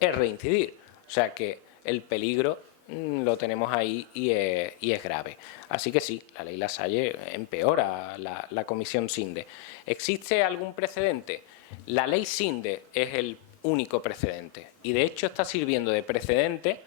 es reincidir. O sea que el peligro lo tenemos ahí y es grave. Así que sí, la ley Lasalle empeora la Comisión SINDE. ¿Existe algún precedente? La ley SINDE es el único precedente y de hecho está sirviendo de precedente,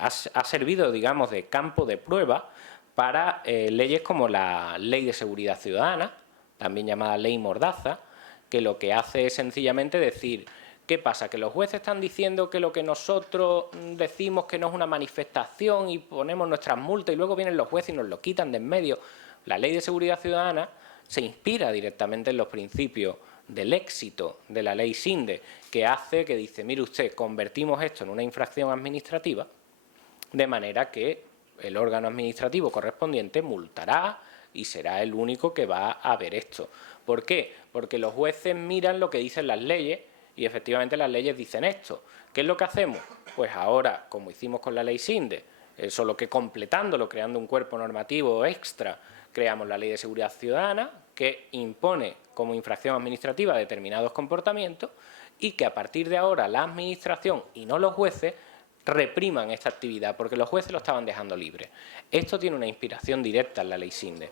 ha servido, digamos, de campo de prueba para leyes como la Ley de Seguridad Ciudadana, también llamada Ley Mordaza, que lo que hace es sencillamente decir, ¿qué pasa? Que los jueces están diciendo que lo que nosotros decimos que no es una manifestación y ponemos nuestras multas y luego vienen los jueces y nos lo quitan de en medio. La Ley de Seguridad Ciudadana se inspira directamente en los principios del éxito de la Ley SINDE, que hace que dice, mire usted, convertimos esto en una infracción administrativa, de manera que el órgano administrativo correspondiente multará y será el único que va a ver esto. ¿Por qué? Porque los jueces miran lo que dicen las leyes y efectivamente las leyes dicen esto. ¿Qué es lo que hacemos? Pues ahora, como hicimos con la ley SINDE, solo que completándolo, creando un cuerpo normativo extra, creamos la Ley de Seguridad Ciudadana, que impone como infracción administrativa determinados comportamientos y que a partir de ahora la administración y no los jueces repriman esta actividad, porque los jueces lo estaban dejando libre. Esto tiene una inspiración directa en la ley SINDE.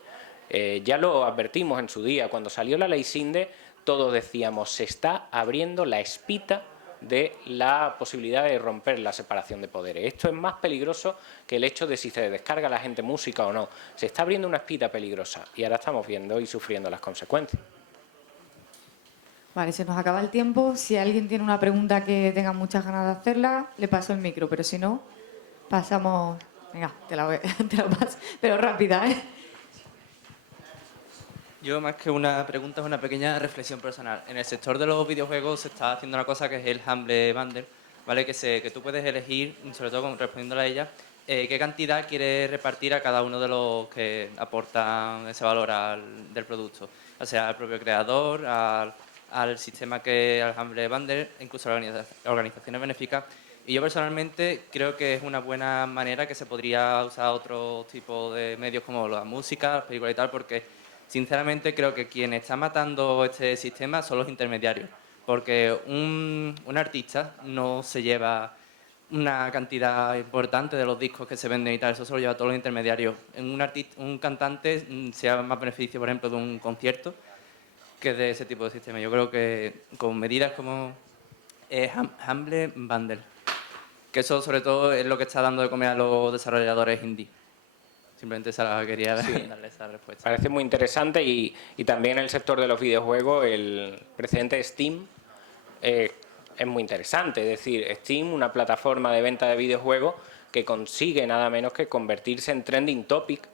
Ya lo advertimos en su día, cuando salió la ley SINDE, todos decíamos, se está abriendo la espita de la posibilidad de romper la separación de poderes. Esto es más peligroso que el hecho de si se descarga a la gente música o no. Se está abriendo una espita peligrosa y ahora estamos viendo y sufriendo las consecuencias. Vale, se nos acaba el tiempo. Si alguien tiene una pregunta que tenga muchas ganas de hacerla, le paso el micro, pero si no, pasamos... Venga, te la paso, pero rápida, ¿eh? Yo, más que una pregunta, es una pequeña reflexión personal. En el sector de los videojuegos se está haciendo una cosa que es el Humble Bundle, ¿vale? Que tú puedes elegir, sobre todo respondiéndole a ella, qué cantidad quieres repartir a cada uno de los que aportan ese valor del producto. O sea, al propio creador, al sistema al Humble Bundle, incluso a las organizaciones benéficas. Y yo personalmente creo que es una buena manera que se podría usar otro tipo de medios como la música, las películas y tal, porque sinceramente creo que quien está matando este sistema son los intermediarios. Porque un artista no se lleva una cantidad importante de los discos que se venden y tal, eso se lo lleva a todos los intermediarios. En un cantante se lleva más beneficio, por ejemplo, de un concierto que de ese tipo de sistema. Yo creo que con medidas como Humble Bundle, que eso sobre todo es lo que está dando de comer a los desarrolladores indie. Simplemente quería darle esa respuesta. Parece muy interesante y también en el sector de los videojuegos el precedente de Steam es muy interesante. Es decir, Steam, una plataforma de venta de videojuegos que consigue nada menos que convertirse en trending topic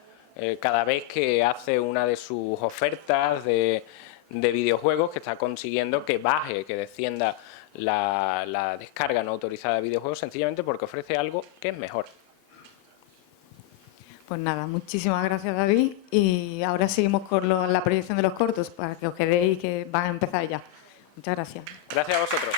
cada vez que hace una de sus ofertas de videojuegos, que está consiguiendo que baje, que descienda la descarga no autorizada de videojuegos, sencillamente porque ofrece algo que es mejor. Pues nada, muchísimas gracias, David. Y ahora seguimos con la proyección de los cortos para que os quedéis, que van a empezar ya. Muchas gracias. Gracias a vosotros.